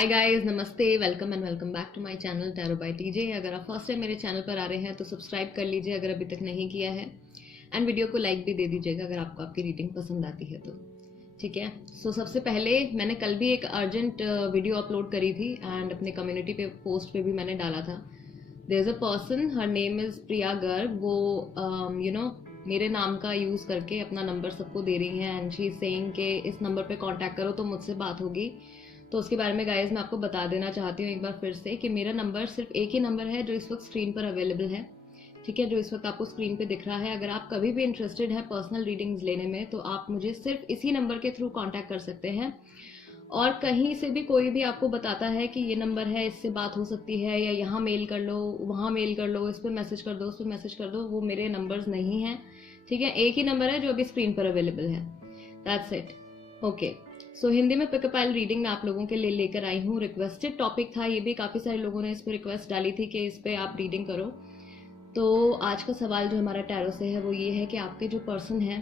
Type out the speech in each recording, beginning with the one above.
हाय guys, नमस्ते, welcome and welcome back to my channel tarot by TJ. अगर आप first time मेरे channel पर आ रहे हैं तो सब्सक्राइब कर लीजिए अगर अभी तक नहीं किया है, एंड वीडियो को लाइक भी दे दीजिएगा अगर आपको आपकी रीडिंग पसंद आती है तो। ठीक है। सबसे पहले मैंने कल भी एक अर्जेंट वीडियो अपलोड करी थी एंड अपने कम्युनिटी पे पोस्ट पे भी मैंने डाला था। There is a person, her name is Priya Garg. वो मेरे नाम का यूज करके अपना नंबर सबको दे रही है एंड शी इज सेइंग कि इस नंबर पे कांटेक्ट करो तो मुझसे बात होगी। तो उसके बारे में गाइज मैं आपको बता देना चाहती हूँ एक बार फिर से कि मेरा नंबर सिर्फ एक ही नंबर है जो इस वक्त स्क्रीन पर अवेलेबल है। ठीक है, जो इस वक्त आपको स्क्रीन पे दिख रहा है। अगर आप कभी भी इंटरेस्टेड है पर्सनल रीडिंग्स लेने में तो आप मुझे सिर्फ इसी नंबर के थ्रू कांटेक्ट कर सकते हैं। और कहीं से भी कोई भी आपको बताता है कि ये नंबर है, इससे बात हो सकती है, या यहाँ मेल कर लो, वहाँ मेल कर लो, इस पर मैसेज कर दो, उस पर मैसेज कर दो, वो मेरे नंबर्स नहीं हैं। ठीक है, एक ही नंबर है जो अभी स्क्रीन पर अवेलेबल है। That's it. ओके। हिंदी में पिकअप आइल रीडिंग मैं आप लोगों के लिए लेकर आई हूँ। रिक्वेस्टेड टॉपिक था ये भी, काफ़ी सारे लोगों ने इस पर रिक्वेस्ट डाली थी कि इस पर आप रीडिंग करो। तो आज का सवाल जो हमारा टैरो से है वो ये है कि आपके जो पर्सन है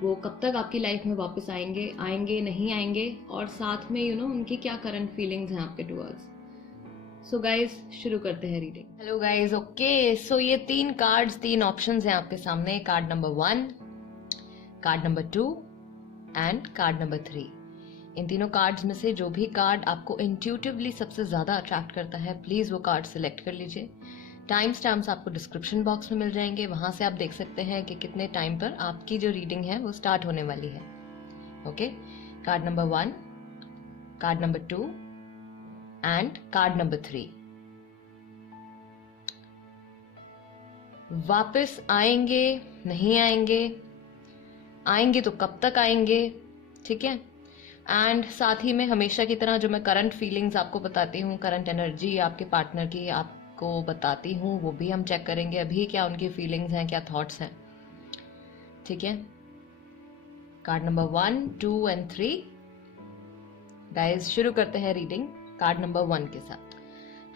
वो कब तक आपकी लाइफ में वापस आएंगे, नहीं आएंगे, और साथ में उनकी क्या करंट फीलिंग्स हैं आपके टुवर्ड्स। गाइज शुरू करते हैं रीडिंग। Hello guys, okay. ये 3 कार्ड्स, 3 ऑप्शंस हैं आपके सामने। Card number 1, card number 2 and card number 3। इन तीनों कार्ड्स में से जो भी कार्ड आपको इंट्यूटिवली सबसे ज्यादा अट्रैक्ट करता है, प्लीज वो कार्ड सिलेक्ट कर लीजिए। टाइम स्टैम्प्स आपको डिस्क्रिप्शन बॉक्स में मिल जाएंगे, वहां से आप देख सकते हैं कि कितने टाइम पर आपकी जो रीडिंग है वो स्टार्ट होने वाली है। Okay. Card number 1, card number 2 and card number 3। वापस आएंगे, नहीं आएंगे, आएंगे तो कब तक आएंगे। ठीक है। एंड साथ ही में हमेशा की तरह जो मैं करंट फीलिंग्स आपको बताती हूँ, करंट एनर्जी आपके पार्टनर की आपको बताती हूँ, वो भी हम चेक करेंगे अभी क्या उनकी फीलिंग्स हैं, क्या थॉट्स हैं। ठीक है। Card number 1, 2 and 3। गाइस शुरू करते हैं रीडिंग कार्ड नंबर 1 के साथ।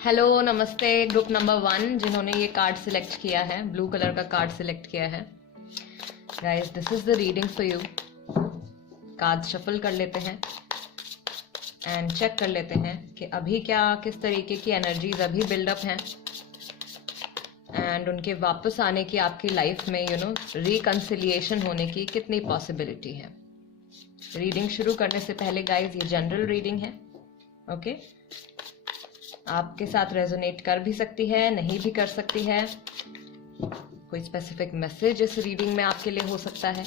हेलो, नमस्ते ग्रुप नंबर 1 जिन्होंने ये कार्ड सिलेक्ट किया है, ब्लू कलर का कार्ड सिलेक्ट किया है। Guys this is the reading for you. Card shuffle कर लेते हैं एंड चेक कर लेते हैं कि अभी क्या, किस तरीके की एनर्जीज अभी बिल्डअप हैं एंड उनके वापस आने की आपकी लाइफ में रिकंसिलिएशन होने की कितनी पॉसिबिलिटी है। रीडिंग शुरू करने से पहले गाइस ये जनरल रीडिंग है। ओके। आपके साथ रेजोनेट कर भी सकती है, नहीं भी कर सकती है। कोई स्पेसिफिक मैसेज इस रीडिंग में आपके लिए हो सकता है।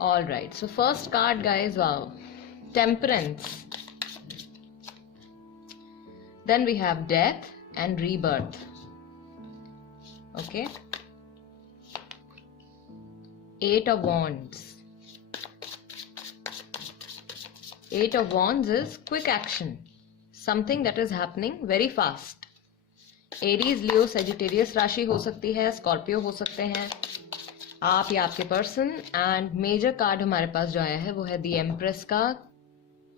All right, so first card guys, wow, temperance. Then we have death and rebirth. Okay. 8 of Wands. 8 of Wands is quick action, something that is happening very fast. Aries, Leo, Sagittarius राशि हो सकती है, Scorpio हो सकते हैं आप या आपके पर्सन। एंड मेजर कार्ड हमारे पास जो आया है वो है दी एम्प्रेस का।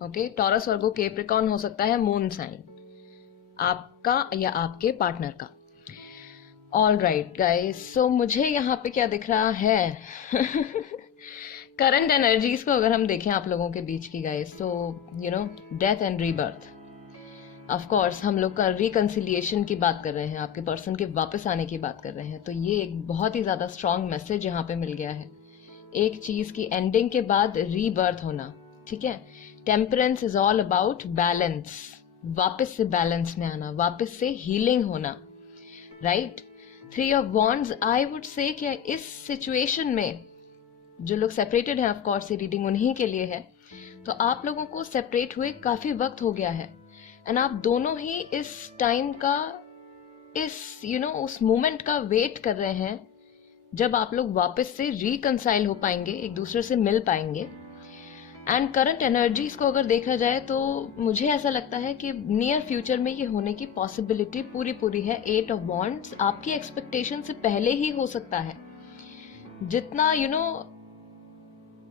ओके। टॉरस, वर्गो, कैप्रिकॉर्न हो सकता है मून साइन आपका या आपके पार्टनर का। ऑल राइट गाइस, मुझे यहाँ पे क्या दिख रहा है करंट एनर्जीज को अगर हम देखें आप लोगों के बीच की guys, death and rebirth. Of course हम लोग का रिकंसिलिएशन की बात कर रहे हैं, आपके पर्सन के वापस आने की बात कर रहे हैं। तो ये एक बहुत ही ज्यादा स्ट्रॉन्ग मैसेज यहाँ पे मिल गया है। एक चीज की एंडिंग के बाद रीबर्थ होना। ठीक है। Temperance is all about balance, वापस से बैलेंस में आना, वापस से हीलिंग होना। Right. 3 of wands, I would say कि इस सिचुएशन में जो लोग सेपरेटेड हैं, ऑफ कोर्स ये रीडिंग उन्हीं के लिए है, तो आप लोगों को सेपरेट हुए काफी वक्त हो गया है एंड आप दोनों ही इस टाइम का, इस उस मोमेंट का वेट कर रहे हैं जब आप लोग वापस से रिकंसाइल हो पाएंगे, एक दूसरे से मिल पाएंगे। एंड करंट एनर्जीज को अगर देखा जाए तो मुझे ऐसा लगता है कि नियर फ्यूचर में ये होने की पॉसिबिलिटी पूरी है। 8 ऑफ वॉन्ड्स आपकी एक्सपेक्टेशन से पहले ही हो सकता है। जितना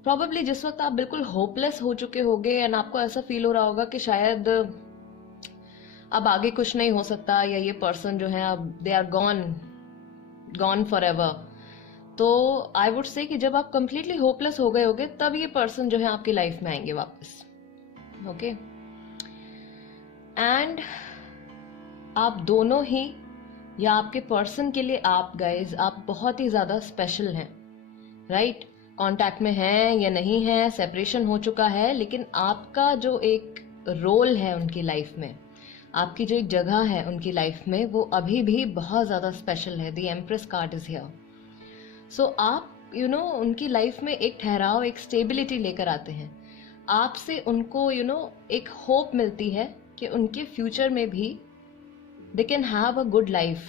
प्रॉबेबली जिस वक्त आप बिल्कुल होपलेस हो चुके होगे एंड आपको ऐसा फील हो रहा होगा कि शायद अब आगे कुछ नहीं हो सकता, या ये पर्सन जो है अब they are gone forever, तो आई वुड से कि जब आप कंप्लीटली होपलेस हो गए होगे तब ये पर्सन जो है आपकी लाइफ में आएंगे वापस. ओके, एंड आप दोनों ही, या आपके पर्सन के लिए आप गाइज, आप बहुत ही ज्यादा स्पेशल हैं, राइट? कांटेक्ट में हैं या नहीं है, सेपरेशन हो चुका है, लेकिन आपका जो एक रोल है उनकी लाइफ में, आपकी जो एक जगह है उनकी लाइफ में, वो अभी भी बहुत ज्यादा स्पेशल है. The empress card is here. So आप उनकी लाइफ में एक ठहराव, एक स्टेबिलिटी लेकर आते हैं. आपसे उनको एक होप मिलती है कि उनके फ्यूचर में भी they can have a good life.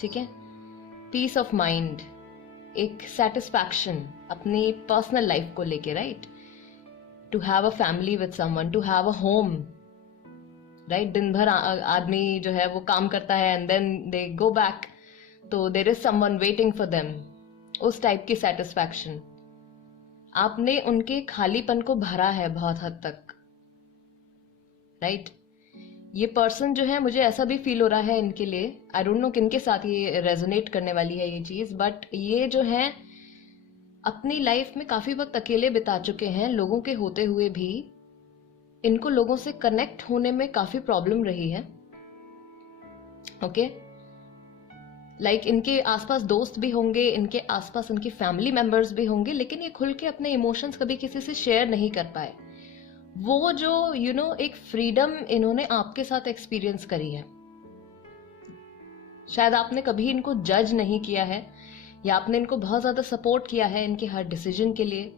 ठीक है, पीस ऑफ माइंड, एक सेटिस्फैक्शन अपनी पर्सनल लाइफ को लेके, right? To have a family with someone, to have a home, right? दिन भर आदमी जो है वो काम करता है and then they go back, तो there is someone waiting for them. उस टाइप की सेटिस्फैक्शन आपने उनके खालीपन को भरा है बहुत हद तक, राइट? ये पर्सन जो है, मुझे ऐसा भी फील हो रहा है इनके लिए, आई डोंट नो किनके साथ ये रेजोनेट करने वाली है ये चीज, बट ये जो है अपनी लाइफ में काफी वक्त अकेले बिता चुके हैं लोगों के होते हुए भी. इनको लोगों से कनेक्ट होने में काफी प्रॉब्लम रही है. ओके, लाइक इनके आसपास दोस्त भी होंगे, इनके आसपास इनकी फैमिली मेंबर्स भी होंगे, लेकिन ये खुल के अपने इमोशंस कभी किसी से शेयर नहीं कर पाए. वो जो एक फ्रीडम इन्होंने आपके साथ एक्सपीरियंस करी है, शायद आपने कभी इनको जज नहीं किया है, या आपने इनको बहुत ज्यादा सपोर्ट किया है इनके हर डिसीजन के लिए,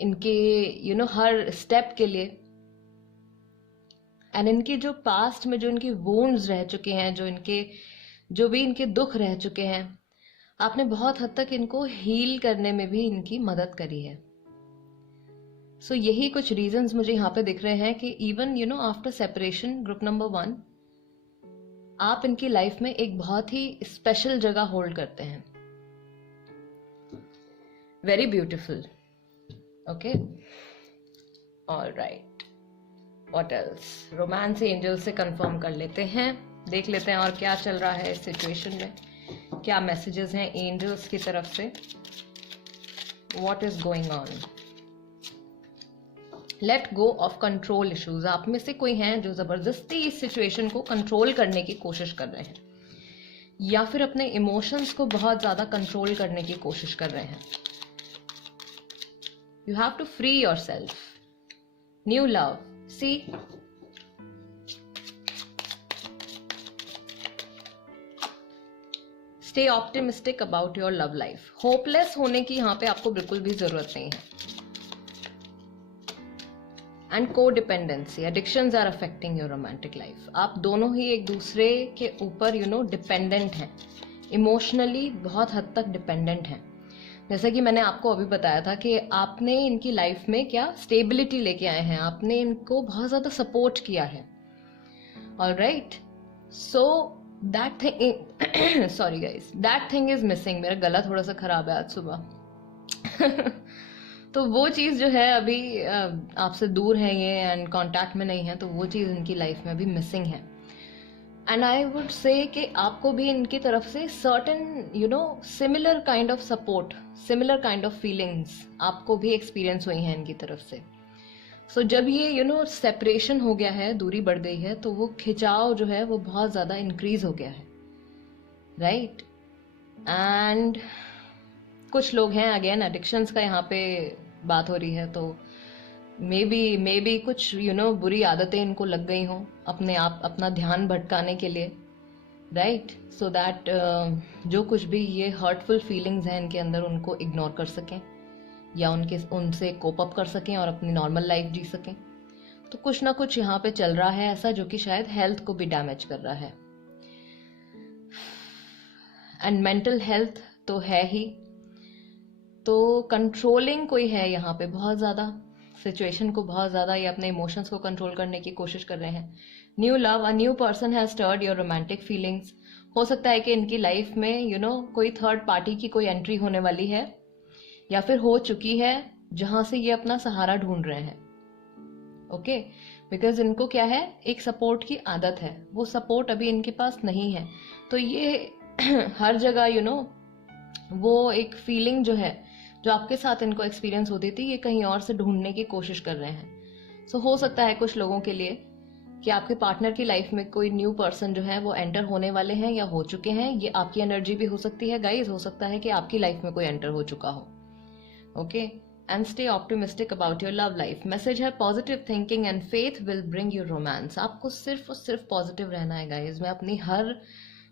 इनके हर स्टेप के लिए. एंड इनके जो पास्ट में जो इनके वुंड्स रह चुके हैं, जो भी इनके दुख रह चुके हैं, आपने बहुत हद तक इनको हील करने में भी इनकी मदद करी है. सो यही कुछ रीजंस मुझे यहाँ पे दिख रहे हैं कि even after separation, group number 1, आप इनकी लाइफ में एक बहुत ही स्पेशल जगह होल्ड करते हैं. Very beautiful. Okay, alright, what else? Romance angel से कंफर्म कर लेते हैं, देख लेते हैं और क्या चल रहा है इस सिचुएशन में, क्या मैसेजेस हैं एंजल्स की तरफ से, what is going on. Let go of control issues. आप में से कोई हैं जो जबरदस्ती इस सिचुएशन को कंट्रोल करने की कोशिश कर रहे हैं, या फिर अपने इमोशंस को बहुत ज्यादा कंट्रोल करने की कोशिश कर रहे हैं. You have to free yourself. New love. See, stay optimistic about your love life. Hopeless होने की यहाँ पे आपको बिल्कुल भी जरूरत नहीं है. And codependency, addictions are affecting your romantic life. आप दोनों ही एक दूसरे के ऊपर डिपेंडेंट हैं, इमोशनली बहुत हद तक डिपेंडेंट हैं. जैसा कि मैंने आपको अभी बताया था कि आपने इनकी लाइफ में क्या स्टेबिलिटी लेके आए हैं, आपने इनको बहुत ज्यादा सपोर्ट किया है. Alright, so that thing, sorry guys, that thing is missing. मेरा गला थोड़ा सा खराब है आज सुबह. तो वो चीज जो है अभी आपसे दूर है ये, एंड कांटेक्ट में नहीं है, तो वो चीज इनकी लाइफ में अभी मिसिंग है. एंड आई वुड से कि आपको भी इनकी तरफ से certain similar kind of support, similar kind of feelings आपको भी एक्सपीरियंस हुई हैं इनकी तरफ से. सो जब ये सेपरेशन हो गया है, दूरी बढ़ गई है, तो वो खिंचाव जो है वो बहुत ज्यादा इंक्रीज हो गया है, राइट? एंड कुछ लोग हैं, अगेन एडिक्शंस का यहाँ पे बात हो रही है, तो मे बी कुछ बुरी आदतें इनको लग गई हों अपने आप, अपना ध्यान भटकाने के लिए, राइट? सो दैट जो कुछ भी ये हर्टफुल फीलिंग्स हैं इनके अंदर, उनको इग्नोर कर सकें या उनसे कोप अप कर सकें और अपनी नॉर्मल लाइफ जी सकें. तो कुछ ना कुछ यहाँ पे चल रहा है ऐसा जो कि शायद हेल्थ को भी डैमेज कर रहा है. एंड मेंटल हेल्थ तो है ही, तो कंट्रोलिंग कोई है यहाँ पे बहुत ज्यादा, सिचुएशन को बहुत ज्यादा, ये अपने इमोशंस को कंट्रोल करने की कोशिश कर रहे हैं. New love, a new person has stirred your romantic feelings. हो सकता है कि इनकी लाइफ में कोई थर्ड पार्टी की कोई एंट्री होने वाली है, या फिर हो चुकी है, जहां से ये अपना सहारा ढूंढ रहे हैं. ओके, बिकॉज इनको क्या है, एक सपोर्ट की आदत है, वो सपोर्ट अभी इनके पास नहीं है। तो ये हर जगह वो एक फीलिंग जो है, जो आपके साथ इनको एक्सपीरियंस होती थी, ये कहीं और से ढूंढने की कोशिश कर रहे हैं। सो हो सकता है कुछ लोगों के लिए कि आपके पार्टनर की लाइफ में कोई न्यू पर्सन जो है वो एंटर होने वाले हैं या हो चुके हैं। ये आपकी एनर्जी भी हो सकती है गाइज, हो सकता है कि आपकी लाइफ में कोई एंटर हो चुका हो। Okay, and stay optimistic about your love life. Message है positive thinking and faith will bring your romance. आपको सिर्फ और सिर्फ पॉजिटिव रहना है गाइज। मैं अपनी हर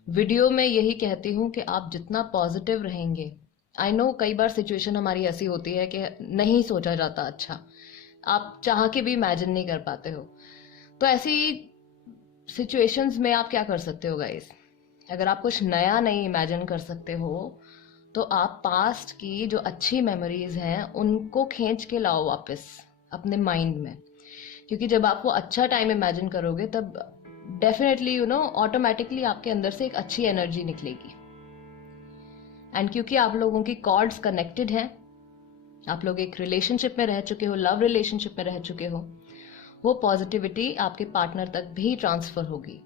वीडियो में यही कहती हूँ कि आप जितना पॉजिटिव रहेंगे, आई नो कई बार सिचुएशन हमारी ऐसी होती है कि नहीं सोचा जाता अच्छा, आप चाह के भी इमेजिन नहीं कर पाते हो। तो ऐसी सिचुएशंस में आप क्या कर सकते हो गाइस, अगर आप कुछ नया नहीं इमेजिन कर सकते हो तो आप पास्ट की जो अच्छी मेमोरीज हैं उनको खींच के लाओ वापस अपने माइंड में। क्योंकि जब आप वो अच्छा टाइम इमेजिन करोगे तब डेफिनेटली ऑटोमेटिकली आपके अंदर से एक अच्छी एनर्जी निकलेगी। एंड क्योंकि आप लोगों की कॉर्ड्स कनेक्टेड हैं, आप लोग एक रिलेशनशिप में रह चुके हो, लव रिलेशनशिप में रह चुके हो, वो पॉजिटिविटी आपके पार्टनर तक भी ट्रांसफर होगी।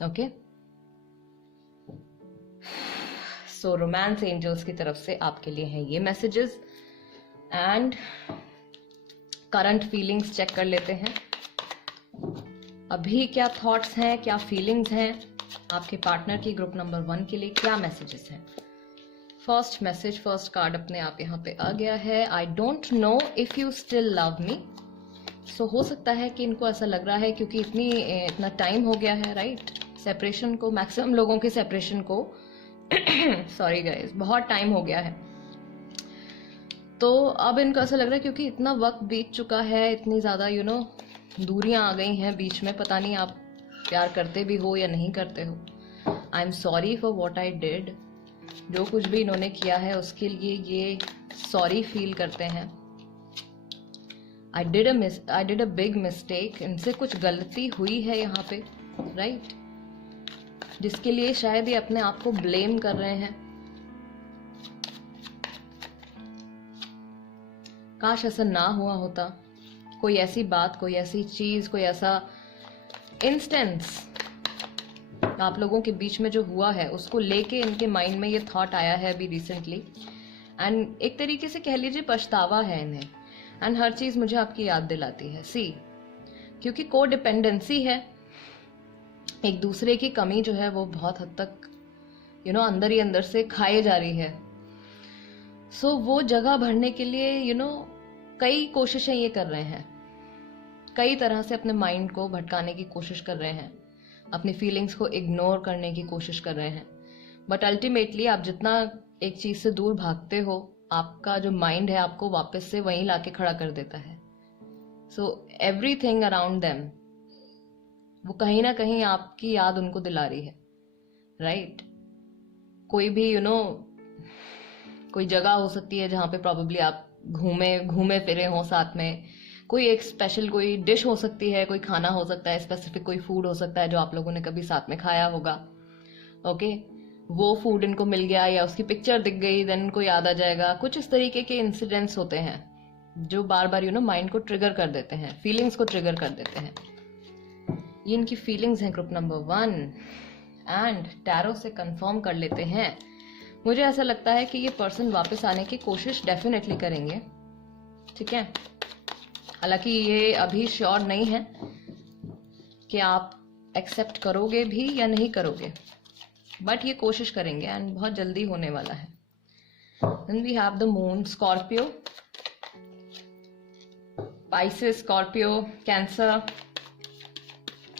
ओके, सो रोमांस एंजल्स की तरफ से आपके लिए हैं ये messages. And current feelings check कर लेते हैं, अभी क्या थॉट्स हैं, क्या फीलिंग्स हैं आपके पार्टनर की ग्रुप नंबर 1 के लिए, क्या मैसेजेस हैं। फर्स्ट मैसेज, फर्स्ट कार्ड अपने आप यहाँ पे आ गया है। I don't know if you still love me. So हो सकता है कि इनको ऐसा लग रहा है क्योंकि इतना टाइम हो गया है, राइट, सेपरेशन को, मैक्सिमम लोगों के सेपरेशन को सॉरी गाइस, बहुत टाइम हो गया है। तो अब इनको ऐसा लग रहा है क्योंकि इतना वक्त बीत चुका है, इतनी ज़्यादा दूरियां आ गई हैं बीच में, पता नहीं आप प्यार करते भी हो या नहीं करते हो। I am sorry for what I did. जो कुछ भी इन्होंने किया है उसके लिए ये सॉरी फील करते हैं। I did a big mistake. इनसे कुछ गलती हुई है यहाँ पे, राइट, जिसके लिए शायद ये अपने आप को ब्लेम कर रहे हैं। काश ऐसा ना हुआ होता, कोई ऐसी बात, कोई ऐसी चीज, कोई ऐसा इंस्टेंस आप लोगों के बीच में जो हुआ है उसको लेके इनके माइंड में ये थॉट आया है अभी रिसेंटली। एंड एक तरीके से कह लीजिए पछतावा है इन्हें। एंड हर चीज मुझे आपकी याद दिलाती है, सी, क्योंकि को डिपेंडेंसी है, एक दूसरे की कमी जो है वो बहुत हद तक अंदर ही अंदर से खाए जा रही है। सो वो जगह भरने के लिए कई कोशिशें ये कर रहे हैं, कई तरह से अपने माइंड को भटकाने की कोशिश कर रहे हैं, अपनी फीलिंग्स को इग्नोर करने की कोशिश कर रहे हैं। बट अल्टीमेटली आप जितना एक चीज से दूर भागते हो, आपका जो माइंड है आपको वापस से वहीं लाके खड़ा कर देता है। सो एवरीथिंग अराउंड देम, वो कहीं ना कहीं आपकी याद उनको दिला रही है, राइट। कोई भी कोई जगह हो सकती है जहाँ पे प्रॉबेबली आप घूमे फिरे हो साथ में, कोई एक स्पेशल कोई डिश हो सकती है, कोई खाना हो सकता है, स्पेसिफिक कोई फूड हो सकता है जो आप लोगों ने कभी साथ में खाया होगा। ओके, वो फूड इनको मिल गया या उसकी पिक्चर दिख गई, देन इनको याद आ जाएगा। कुछ इस तरीके के इंसिडेंट्स होते हैं जो बार बार माइंड को ट्रिगर कर देते हैं, फीलिंग्स को ट्रिगर कर देते हैं। ये इनकी फीलिंग्स हैं ग्रुप नंबर 1। एंड टैरो से कंफर्म कर लेते हैं। मुझे ऐसा लगता है कि ये पर्सन वापस आने की कोशिश डेफिनेटली करेंगे, ठीक है। हालांकि ये अभी श्योर नहीं है कि आप एक्सेप्ट करोगे भी या नहीं करोगे, बट ये कोशिश करेंगे एंड बहुत जल्दी होने वाला है। Then we have the moon, Scorpio, Pisces, Scorpio, Cancer,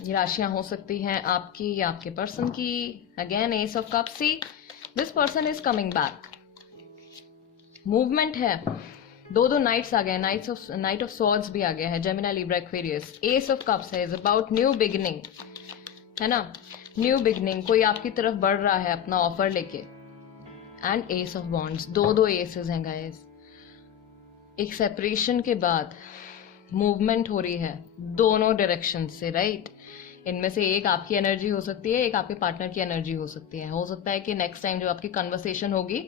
ये राशियां हो सकती हैं आपकी या आपके पर्सन की। Again S of cups, see this person is coming back, movement है। दो नाइट्स आ गए, नाइट ऑफ सॉर्ड्स भी आ गया है, Gemini, Libra, Aquarius. S of cups है, इज अबाउट न्यू बिगिनिंग, है ना, न्यू बिगिनिंग। कोई आपकी तरफ बढ़ रहा है अपना ऑफर लेके। एंड एस ऑफ वॉन्ड्स, दो एसेस हैं गाइस। एक सेपरेशन के बाद मूवमेंट हो रही है दोनों डायरेक्शन से, राइट। इनमें से एक आपकी एनर्जी हो सकती है, एक आपके पार्टनर की एनर्जी हो सकती है। हो सकता है कि नेक्स्ट टाइम जब आपकी कन्वर्सेशन होगी,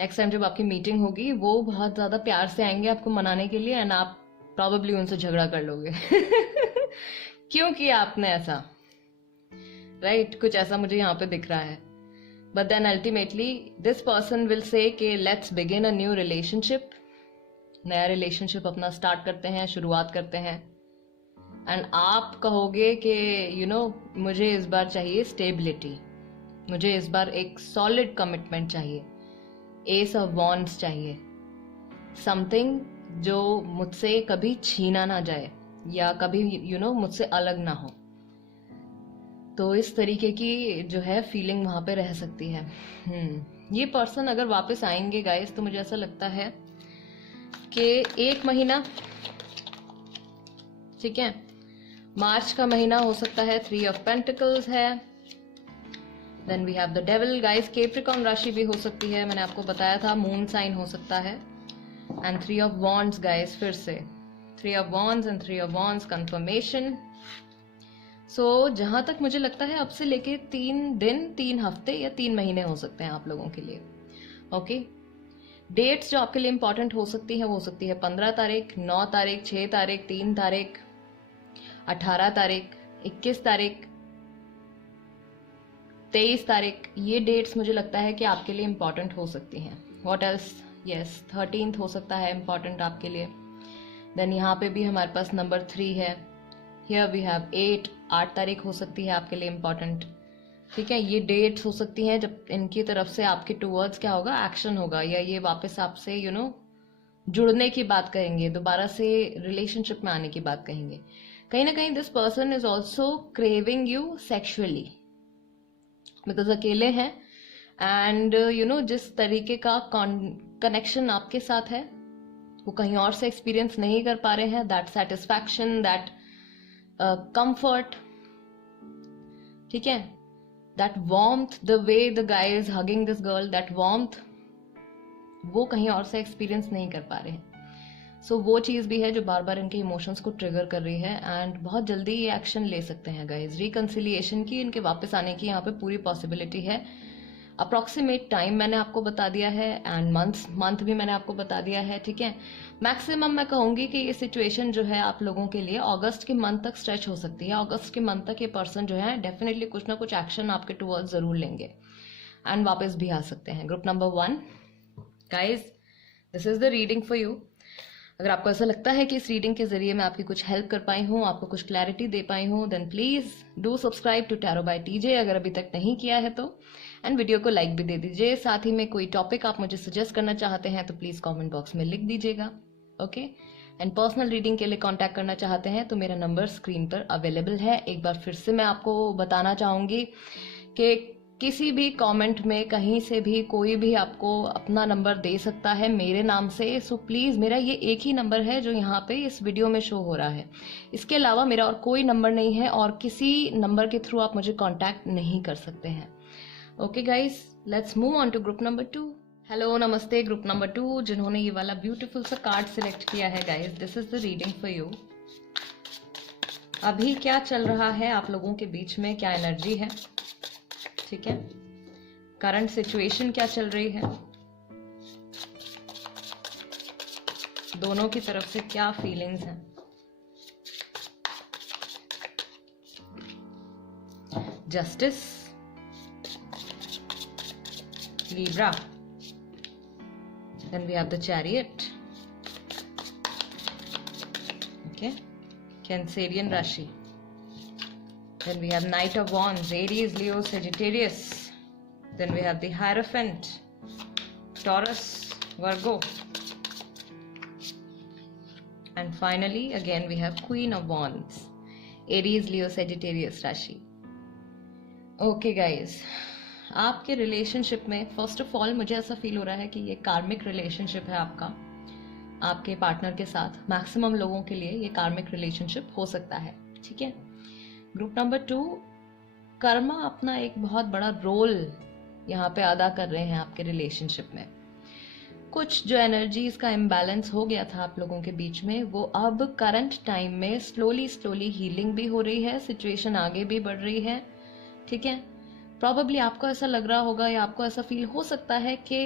नेक्स्ट टाइम जब आपकी मीटिंग होगी, वो बहुत ज्यादा प्यार से आएंगे आपको मनाने के लिए एंड आप प्रॉबेबली उनसे झगड़ा कर लोगे क्यों किया आपने ऐसा, राइट? कुछ ऐसा मुझे यहाँ पे दिख रहा है। But then ultimately this person will say कि let's begin a new relationship, नया रिलेशनशिप अपना स्टार्ट करते हैं, शुरुआत करते हैं। एंड आप कहोगे कि यू नो मुझे इस बार चाहिए स्टेबिलिटी, मुझे इस बार एक सॉलिड कमिटमेंट चाहिए, एस ऑफ वॉन्ड्स चाहिए, समथिंग जो मुझसे कभी छीना ना जाए या कभी यू नो मुझसे अलग ना हो। तो इस तरीके की जो है फीलिंग वहां पे रह सकती है। ये पर्सन अगर वापस आएंगे गाइस तो मुझे ऐसा लगता है कि 1 महीना, ठीक है, मार्च का महीना हो सकता है। 3 ऑफ पेंटिकल्स है, then we have the devil guys. Capricorn राशि भी हो सकती है, मैंने आपको बताया था, मून साइन हो सकता है। एंड 3 ऑफ वॉन्ड्स गाइस, फिर से 3 of wands and 3 of wands confirmation. So जहां तक मुझे लगता है अब से लेके 3 दिन, 3 हफ्ते या 3 महीने हो सकते हैं आप लोगों के लिए। ओके, डेट्स जो आपके लिए इंपॉर्टेंट हो सकती है वो हो सकती है 15 तारीख, 9 तारीख, 6 तारीख, 3 तारीख, 18 तारीख, 21 तारीख, 23 तारीख। ये डेट्स मुझे लगता है कि आपके लिए इंपॉर्टेंट हो सकती हैं। व्हाट एल्स, यस 13th हो सकता है इंपॉर्टेंट आपके लिए। देन यहाँ पे भी हमारे पास नंबर 3 है। हियर वी हैव 8 तारीख हो सकती है आपके लिए इंपॉर्टेंट। ठीक है, ये डेट्स हो सकती हैं जब इनकी तरफ से आपके टूवर्ड्स क्या होगा, एक्शन होगा, या ये वापस आपसे यू नो जुड़ने की बात करेंगे, दोबारा से रिलेशनशिप में आने की बात कहेंगे। कहीं ना कहीं this person is also craving you sexually, because अकेले हैं एंड यू नो जिस तरीके का कनेक्शन आपके साथ है वो कहीं और से एक्सपीरियंस नहीं कर पा रहे हैं। दैट सेटिस्फैक्शन, दैट कंफर्ट, ठीक है, that warmth, the way the guy is hugging this girl, that warmth, वो कहीं और से एक्सपीरियंस नहीं कर पा रहे हैं। सो वो चीज़ भी है जो बार बार इनके इमोशंस को ट्रिगर कर रही है एंड बहुत जल्दी ये एक्शन ले सकते हैं गाइज। रिकंसिलिएशन की, इनके वापस आने की यहाँ पे पूरी पॉसिबिलिटी है। अप्रॉक्सीमेट टाइम मैंने आपको बता दिया है एंड मंथ भी मैंने आपको बता दिया है, ठीक है। मैक्सिमम मैं कहूंगी कि ये सिचुएशन जो है आप लोगों के लिए अगस्त के मंथ तक स्ट्रेच हो सकती है। अगस्त के मंथ तक ये पर्सन जो है डेफिनेटली कुछ ना कुछ एक्शन आपके टुवर्ड्स जरूर लेंगे एंड वापस भी आ सकते हैं। Group number 1 guys, this is the reading for you. अगर आपको ऐसा लगता है कि इस रीडिंग के जरिए मैं आपकी कुछ हेल्प कर पाई हूँ, आपको कुछ क्लैरिटी दे पाई हूँ, then please do subscribe to tarot by TJ अगर अभी तक नहीं किया है तो, एंड वीडियो को लाइक भी दे दीजिए। साथ ही में कोई टॉपिक आप मुझे सजेस्ट करना चाहते हैं तो प्लीज कमेंट बॉक्स में लिख दीजिएगा। ओके, एंड पर्सनल रीडिंग के लिए कांटेक्ट करना चाहते हैं तो मेरा नंबर स्क्रीन पर अवेलेबल है। एक बार फिर से मैं आपको बताना चाहूंगी कि किसी भी कमेंट में कहीं से भी कोई भी आपको अपना नंबर दे सकता है मेरे नाम से। सो प्लीज, मेरा ये एक ही नंबर है जो यहाँ पे इस वीडियो में शो हो रहा है। इसके अलावा मेरा और कोई नंबर नहीं है और किसी नंबर के थ्रू आप मुझे कांटेक्ट नहीं कर सकते हैं। Okay guys, let's move on to group number 2। Hello, नमस्ते ग्रुप नंबर 2 जिन्होंने ये वाला ब्यूटीफुल सा कार्ड सिलेक्ट किया है guys, this is the reading for you. अभी क्या चल रहा है आप लोगों के बीच में, क्या एनर्जी है, ठीक है, करंट सिचुएशन क्या चल रही है, दोनों की तरफ से क्या फीलिंग्स हैं। Justice, Libra, then we have the Chariot, okay, Cancerian Rashi, then we have Knight of Wands, Aries, Leo, Sagittarius, then we have the Hierophant, Taurus, Virgo, and finally again we have Queen of Wands, Aries, Leo, Sagittarius Rashi। Okay guys, आपके relationship में first of all मुझे ऐसा feel हो रहा है कि ये कार्मिक रिलेशनशिप है आपका आपके पार्टनर के साथ। मैक्सिमम लोगों के लिए ये कार्मिक रिलेशनशिप हो सकता है, ठीक है। ग्रुप नंबर 2, कर्मा अपना एक बहुत बड़ा रोल यहाँ पे अदा कर रहे हैं आपके रिलेशनशिप में। कुछ जो एनर्जीज का इम्बैलेंस हो गया था आप लोगों के बीच में, वो अब करंट टाइम में स्लोली हीलिंग भी हो रही है, सिचुएशन आगे भी बढ़ रही है, ठीक है। प्रॉबेबली आपको ऐसा लग रहा होगा या आपको ऐसा फील हो सकता है कि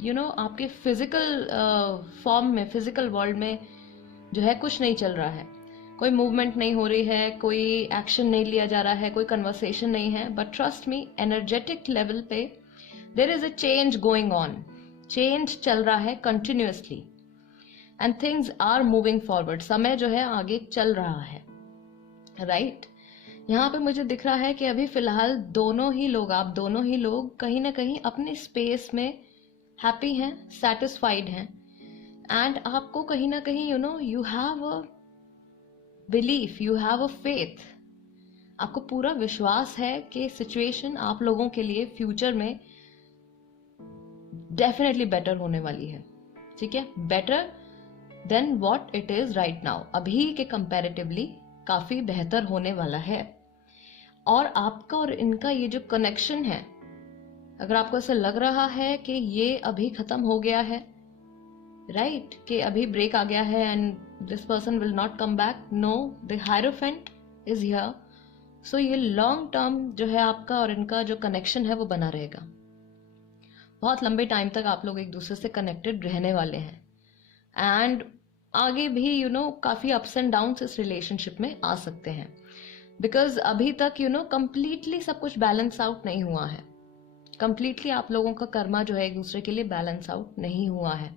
यू नो आपके फिजिकल फॉर्म में, फिजिकल वर्ल्ड में जो है कुछ नहीं चल रहा है, कोई मूवमेंट नहीं हो रही है, कोई एक्शन नहीं लिया जा रहा है, कोई कन्वर्सेशन नहीं है, but trust me energetic level पे there is a change going on. Change चल रहा है continuously and things are moving forward. समय जो है आगे चल रहा है, राइट. यहाँ पे मुझे दिख रहा है कि अभी फिलहाल दोनों ही लोग, आप दोनों ही लोग कहीं ना कहीं अपने स्पेस में हैप्पी हैं, सेटिस्फाइड हैं, एंड आपको कहीं ना कहीं you have a belief, you have a faith. आपको पूरा विश्वास है कि सिचुएशन आप लोगों के लिए फ्यूचर में डेफिनेटली बेटर होने वाली है. ठीक है, better than what it is right now. अभी के कंपैरेटिवली काफी बेहतर होने वाला है. और आपका और इनका ये जो कनेक्शन है, अगर आपको ऐसा लग रहा है कि ये अभी खत्म हो गया है, राइट, कि अभी ब्रेक आ गया है and this person will not come back, no, the hierophant is here. So ये लॉन्ग टर्म जो है आपका और इनका जो कनेक्शन है वो बना रहेगा. बहुत लंबे टाइम तक आप लोग एक दूसरे से कनेक्टेड रहने वाले हैं एंड आगे भी काफी अप्स एंड डाउन्स इस रिलेशनशिप में आ सकते हैं. बिकॉज अभी तक कंप्लीटली सब कुछ बैलेंस आउट नहीं हुआ है. कंप्लीटली आप लोगों का कर्मा जो है एक दूसरे के लिए बैलेंस आउट नहीं हुआ है.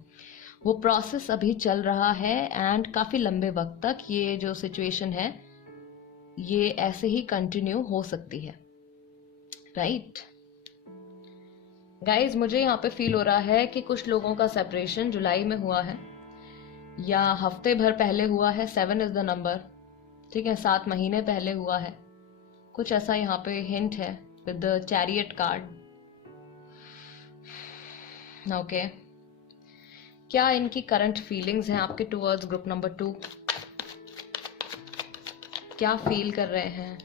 वो प्रोसेस अभी चल रहा है एंड काफी लंबे वक्त तक ये जो सिचुएशन है ये ऐसे ही कंटिन्यू हो सकती है, राइट. गाइज, मुझे यहाँ पे फील हो रहा है कि कुछ लोगों का सेपरेशन जुलाई में हुआ है या हफ्ते भर पहले हुआ है. 7 इज द नंबर. ठीक है, 7 महीने पहले हुआ है, कुछ ऐसा यहाँ पे हिंट है with the chariot card. Okay, क्या इनकी करंट फीलिंग्स हैं आपके टुवर्ड्स ग्रुप नंबर 2? क्या फील कर रहे हैं,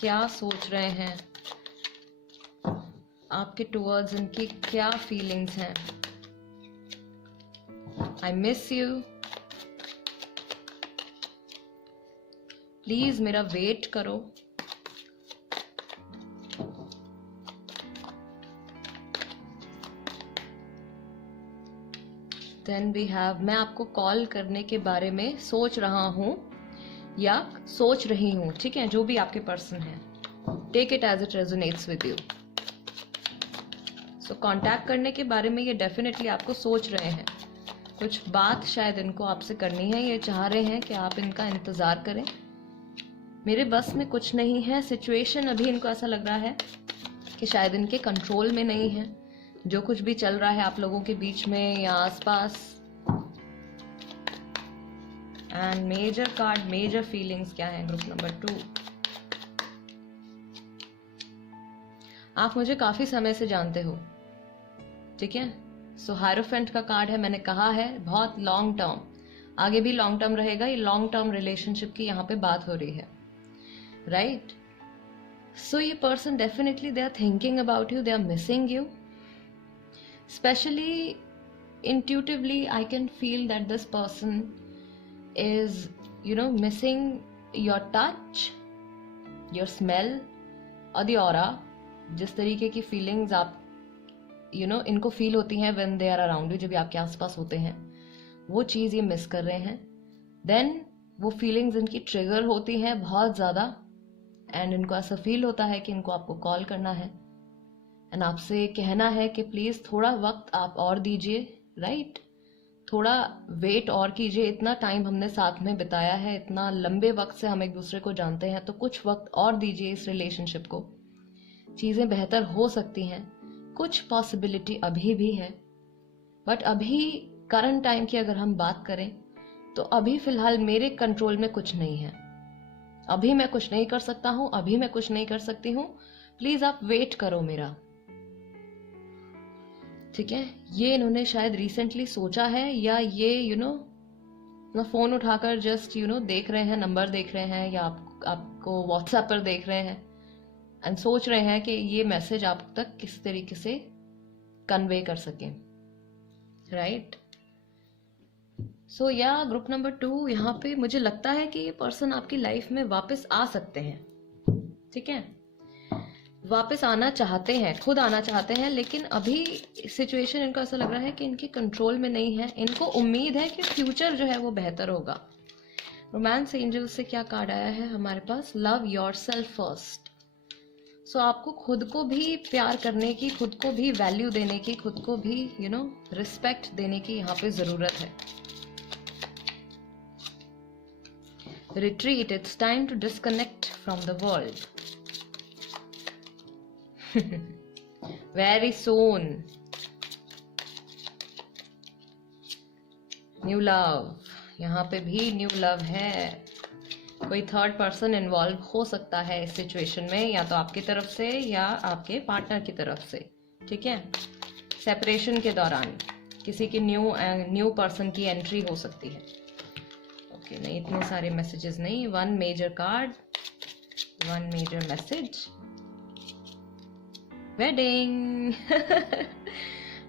क्या सोच रहे हैं आपके टुवर्ड्स, इनकी क्या फीलिंग्स हैं? आई मिस यू, प्लीज मेरा वेट करो. देन वी हैव, मैं आपको कॉल करने के बारे में सोच रहा हूं या सोच रही हूं. ठीक है, जो भी आपके पर्सन है, take it as it resonates with you. So contact करने के बारे में ये डेफिनेटली आपको सोच रहे हैं. कुछ बात शायद इनको आपसे करनी है, ये चाह रहे हैं कि आप इनका इंतजार करें. मेरे बस में कुछ नहीं है. सिचुएशन अभी इनको ऐसा लग रहा है कि शायद इनके कंट्रोल में नहीं है जो कुछ भी चल रहा है आप लोगों के बीच में या आसपास. And major card, major feelings क्या है ग्रुप नंबर 2? आप मुझे काफी समय से जानते हो, ठीक है. सो हायरोफेंट का कार्ड है, मैंने कहा है बहुत लॉन्ग टर्म, आगे भी लॉन्ग टर्म रहेगा. ये लॉन्ग टर्म रिलेशनशिप की यहाँ पे बात हो रही है, राइट. सो ये person definitely they are thinking about you, they are missing you. Especially intuitively I can feel that this person is missing your touch, your smell or the aura. जिस तरीके की फीलिंग्स आप इनको feel होती हैं when they are around you, जब भी आपके आसपास होते हैं, वो चीज़ ये मिस कर रहे हैं. देन वो फीलिंग्स इनकी ट्रिगर होती हैं बहुत ज़्यादा एंड इनको ऐसा फील होता है कि इनको आपको कॉल करना है एंड आपसे कहना है कि प्लीज थोड़ा वक्त आप और दीजिए, राइट. थोड़ा वेट और कीजिए. इतना टाइम हमने साथ में बिताया है, इतना लंबे वक्त से हम एक दूसरे को जानते हैं, तो कुछ वक्त और दीजिए इस रिलेशनशिप को. चीजें बेहतर हो सकती हैं, कुछ पॉसिबिलिटी अभी भी है. बट अभी करंट टाइम की अगर हम बात करें तो अभी फिलहाल मेरे कंट्रोल में कुछ नहीं है. अभी मैं कुछ नहीं कर सकता हूं, अभी मैं कुछ नहीं कर सकती हूं. प्लीज आप वेट करो मेरा, ठीक है. ये इन्होंने शायद रिसेंटली सोचा है या ये फोन उठाकर जस्ट देख रहे हैं, नंबर देख रहे हैं या आपको व्हाट्सएप पर देख रहे हैं एंड सोच रहे हैं कि ये मैसेज आप तक किस तरीके से कन्वे कर सकें, राइट. सो या ग्रुप नंबर 2, यहाँ पे मुझे लगता है कि ये पर्सन आपकी लाइफ में वापस आ सकते हैं, ठीक है. वापस आना चाहते हैं, खुद आना चाहते हैं, लेकिन अभी सिचुएशन इनको ऐसा लग रहा है कि इनके कंट्रोल में नहीं है. इनको उम्मीद है कि फ्यूचर जो है वो बेहतर होगा. रोमांस एंजल से क्या कार्ड आया है हमारे पास? Love yourself first. सो आपको खुद को भी प्यार करने की, खुद को भी वैल्यू देने की, खुद को भी रिस्पेक्ट देने की यहाँ पे जरूरत है। Retreat, it's time to disconnect from the world. Very soon. New love, यहाँ पे भी न्यू लव है। कोई थर्ड पर्सन इन्वॉल्व हो सकता है इस सिचुएशन में, या तो आपकी तरफ से या आपके पार्टनर की तरफ से। ठीक है, सेपरेशन के दौरान किसी की न्यू पर्सन की एंट्री हो सकती है। ओके, नहीं इतने सारे मैसेजेस नहीं। One major card, one major message, wedding.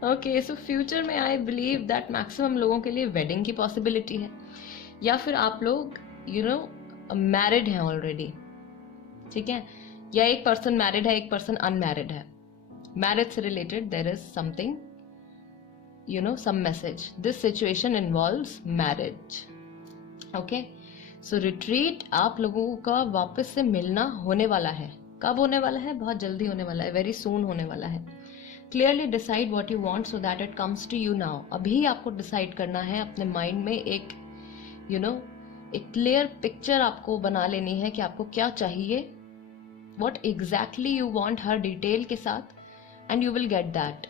Okay, so future में आई बिलीव दैट मैक्सिमम लोगों के लिए वेडिंग की पॉसिबिलिटी है, या फिर आप लोग मैरिड हैं ऑलरेडी। ठीक है, या एक पर्सन मैरिड है, एक पर्सन अनमैरिड है। मैरिज से related there is something, some message. This situation involves marriage. Okay, so retreat, आप लोगों का वापस से मिलना होने वाला है। कब होने वाला है? बहुत जल्दी होने वाला है, वेरी सून होने वाला है। Clearly decide what you want so that it comes to you now. अभी आपको डिसाइड करना है, अपने माइंड में एक एक क्लियर पिक्चर आपको बना लेनी है कि आपको क्या चाहिए, वॉट एग्जैक्टली यू वॉन्ट, हर डिटेल के साथ, and you will get that.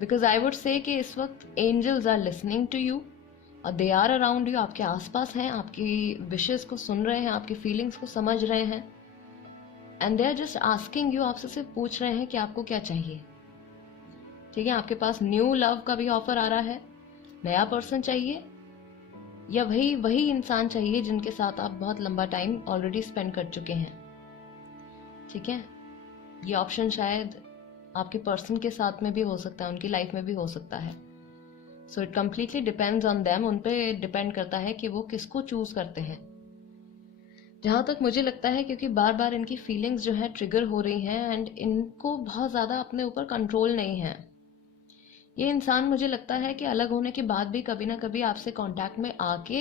Because I would say कि इस वक्त angels are listening to you और दे आर अराउंड यू, आपके आसपास हैं, आपकी विशेस को सुन रहे हैं, आपकी फीलिंग्स को समझ रहे हैं, and they are just asking you, आपसे सिर्फ पूछ रहे हैं कि आपको क्या चाहिए। ठीक है, आपके पास न्यू लव का भी ऑफर आ रहा है, नया पर्सन चाहिए, या वही इंसान चाहिए जिनके साथ आप बहुत लंबा टाइम ऑलरेडी स्पेंड कर चुके हैं। ठीक है, ये ऑप्शन शायद आपके पर्सन के साथ में भी हो सकता है, उनकी लाइफ में भी हो सकता है। So it completely depends on them, उन पे डिपेंड करता है कि वो किसको चूज करते हैं। जहां तक मुझे लगता है, क्योंकि बार बार इनकी फीलिंग्स जो है ट्रिगर हो रही हैं, एंड इनको बहुत ज्यादा अपने ऊपर कंट्रोल नहीं है। ये इंसान मुझे लगता है कि अलग होने के बाद भी कभी ना कभी आपसे कांटेक्ट में आके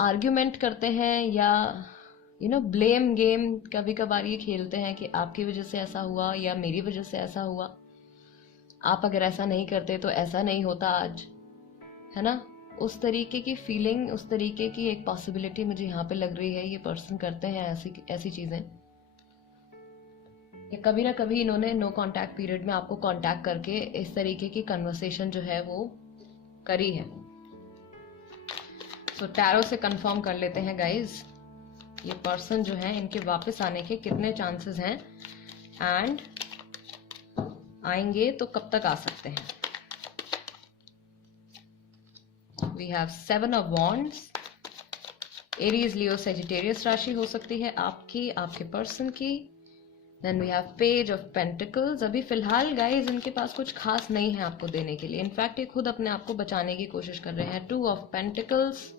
आर्ग्यूमेंट करते हैं, या ब्लेम गेम कभी कभार ये खेलते हैं कि आपकी वजह से ऐसा हुआ या मेरी वजह से ऐसा हुआ, आप अगर ऐसा नहीं करते तो ऐसा नहीं होता आज, है ना। उस तरीके की फीलिंग, उस तरीके की एक पॉसिबिलिटी मुझे यहाँ पे लग रही है। ये पर्सन करते हैं ऐसी चीजें, या कभी ना कभी इन्होंने नो कांटेक्ट पीरियड में आपको कांटेक्ट करके इस तरीके की कन्वर्सेशन जो है वो करी है। सो टैरो से कंफर्म कर लेते हैं गाइज, ये पर्सन जो है इनके वापस आने के कितने चांसेस हैं, एंड आएंगे तो कब तक आ सकते हैं। We have 7 of wands. Aries, Leo, Sagittarius राशि हो सकती है आपकी, आपके पर्सन की। Then we have page of pentacles. अभी फिलहाल गाइज इनके पास कुछ खास नहीं है आपको देने के लिए, इनफैक्ट ये खुद अपने आप को बचाने की कोशिश कर रहे हैं। 2 ऑफ पेंटिकल्स।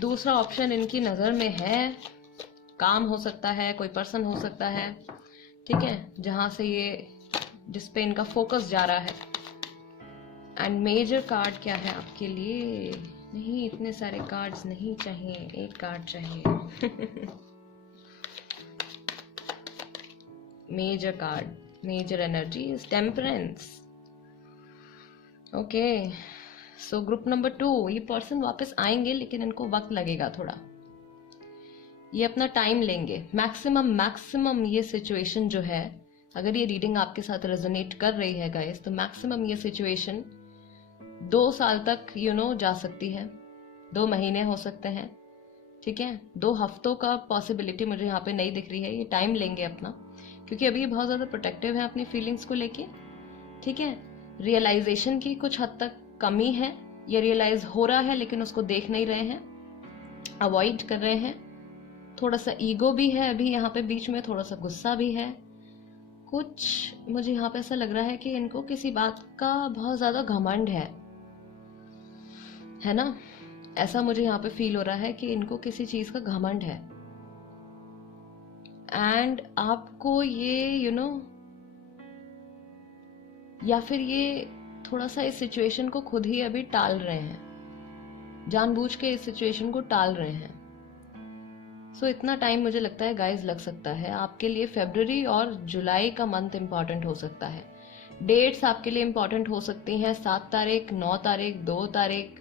दूसरा ऑप्शन इनकी नजर में है, काम हो सकता है, कोई पर्सन हो सकता है, ठीक है, जहां से ये, जिस पे इनका फोकस जा रहा है। एंड मेजर कार्ड क्या है आपके लिए? नहीं, इतने सारे कार्ड्स नहीं चाहिए, एक कार्ड चाहिए। Major card, major energy is temperance. Okay, so group number 2, ये पर्सन वापस आएंगे लेकिन इनको वक्त लगेगा थोड़ा, ये अपना टाइम लेंगे। मैक्सिमम ये सिचुएशन जो है, अगर ये रीडिंग आपके साथ रेजोनेट कर रही है गाइस, तो मैक्सिमम ये सिचुएशन 2 साल तक जा सकती है, 2 महीने हो सकते हैं, ठीक है। 2 हफ्तों का पॉसिबिलिटी मुझे यहाँ पे नहीं दिख रही है। ये टाइम लेंगे अपना, क्योंकि अभी ये बहुत ज्यादा प्रोटेक्टिव है अपनी फीलिंग्स को लेके, ठीक है। रियलाइजेशन की कुछ हद तक कमी है, ये रियलाइज हो रहा है लेकिन उसको देख नहीं रहे हैं, अवॉइड कर रहे हैं। थोड़ा सा ईगो भी है अभी यहाँ पे बीच में, थोड़ा सा गुस्सा भी है, कुछ मुझे यहाँ पे ऐसा लग रहा है कि इनको किसी बात का बहुत ज्यादा घमंड है ना। ऐसा मुझे यहाँ पे फील हो रहा है कि इनको किसी चीज का घमंड है, एंड आपको ये या फिर ये थोड़ा सा इस सिचुएशन को खुद ही अभी टाल रहे हैं, जानबूझ के इस सिचुएशन को टाल रहे हैं। सो इतना टाइम मुझे लगता है गाइज लग सकता है आपके लिए। फरवरी और जुलाई का मंथ इंपॉर्टेंट हो सकता है। डेट्स आपके लिए इंपॉर्टेंट हो सकती हैं 7 तारीख, 9 तारीख, 2 तारीख,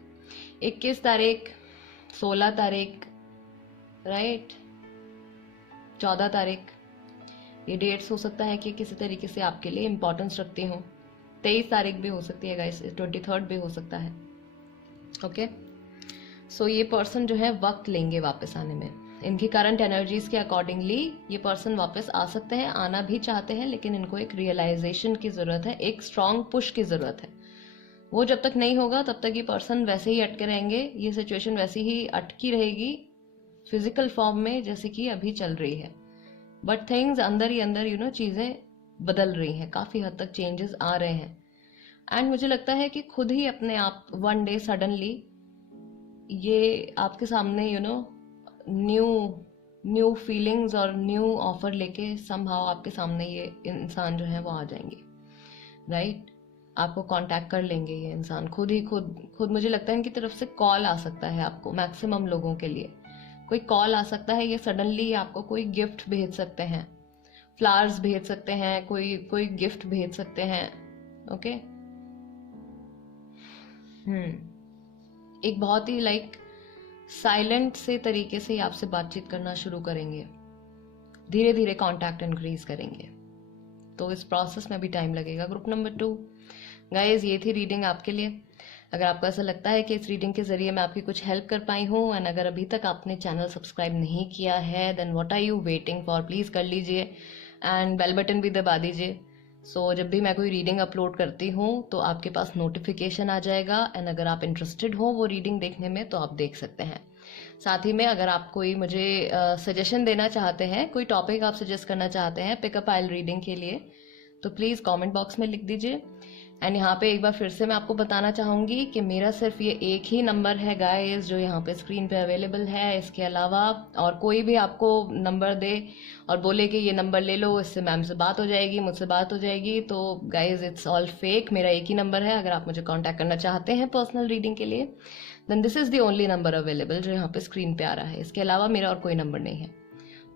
21 तारीख, 16 तारीख, राइट, 14 तारीख। ये डेट्स हो सकता है कि किसी तरीके से आपके लिए इंपॉर्टेंस रखती हो। 23 तारीख भी हो सकती है गाइस, 23 भी हो सकता है। ओके, सो ये पर्सन जो है वक्त लेंगे वापस आने में। इनकी करंट एनर्जीज के अकॉर्डिंगली ये पर्सन वापस आ सकते हैं, आना भी चाहते हैं, लेकिन इनको एक रियलाइजेशन की जरूरत है, एक स्ट्रॉन्ग पुश की जरूरत है। वो जब तक नहीं होगा तब तक ये पर्सन वैसे ही अटके रहेंगे, ये सिचुएशन वैसी ही अटकी रहेगी फिजिकल फॉर्म में जैसे कि अभी चल रही है। बट थिंग्स अंदर ही अंदर चीजें बदल रही हैं, काफी हद तक चेंजेस आ रहे हैं। एंड मुझे लगता है कि खुद ही अपने आप वन डे सडनली ये आपके सामने न्यू फीलिंग्स और न्यू ऑफर लेके समहाउ आपके सामने ये इंसान जो है वो आ जाएंगे, राइट। आपको कांटेक्ट कर लेंगे ये इंसान खुद मुझे लगता है इनकी तरफ से कॉल आ सकता है आपको। मैक्सिमम लोगों के लिए कोई कॉल आ सकता है, ये सडनली आपको कोई गिफ्ट भेज सकते हैं, फ्लावर्स भेज सकते हैं, कोई गिफ्ट भेज सकते हैं। ओके, एक बहुत ही साइलेंट से तरीके से आपसे बातचीत करना शुरू करेंगे, धीरे धीरे कांटेक्ट इंक्रीज करेंगे। तो इस प्रोसेस में भी टाइम लगेगा। ग्रुप नंबर 2 गाइज, ये थी रीडिंग आपके लिए। अगर आपको ऐसा लगता है कि इस रीडिंग के जरिए मैं आपकी कुछ हेल्प कर पाई हूँ, एंड अगर अभी तक आपने चैनल सब्सक्राइब नहीं किया है, then what are you waiting for, please कर लीजिए एंड बेल बटन भी दबा दीजिए। सो जब भी मैं कोई रीडिंग अपलोड करती हूँ तो आपके पास नोटिफिकेशन आ जाएगा, एंड अगर आप इंटरेस्टेड हो वो रीडिंग देखने में तो आप देख सकते हैं। साथ ही में अगर आप कोई मुझे सजेशन देना चाहते हैं, कोई टॉपिक आप सजेस्ट करना चाहते हैं पिकअप आइल रीडिंग के लिए, तो प्लीज़ कमेंट बॉक्स में लिख दीजिए। एंड यहाँ पे एक बार फिर से मैं आपको बताना चाहूँगी कि मेरा सिर्फ ये एक ही नंबर है गाइस जो यहाँ पे स्क्रीन पे अवेलेबल है। इसके अलावा और कोई भी आपको नंबर दे और बोले कि ये नंबर ले लो, इससे मैम से बात हो जाएगी, मुझसे बात हो जाएगी, तो गाइस इट्स ऑल फेक। मेरा एक ही नंबर है। अगर आप मुझे कॉन्टैक्ट करना चाहते हैं पर्सनल रीडिंग के लिए, then this is the only number available जो यहाँ पे स्क्रीन पे आ रहा है। इसके अलावा मेरा और कोई नंबर नहीं है,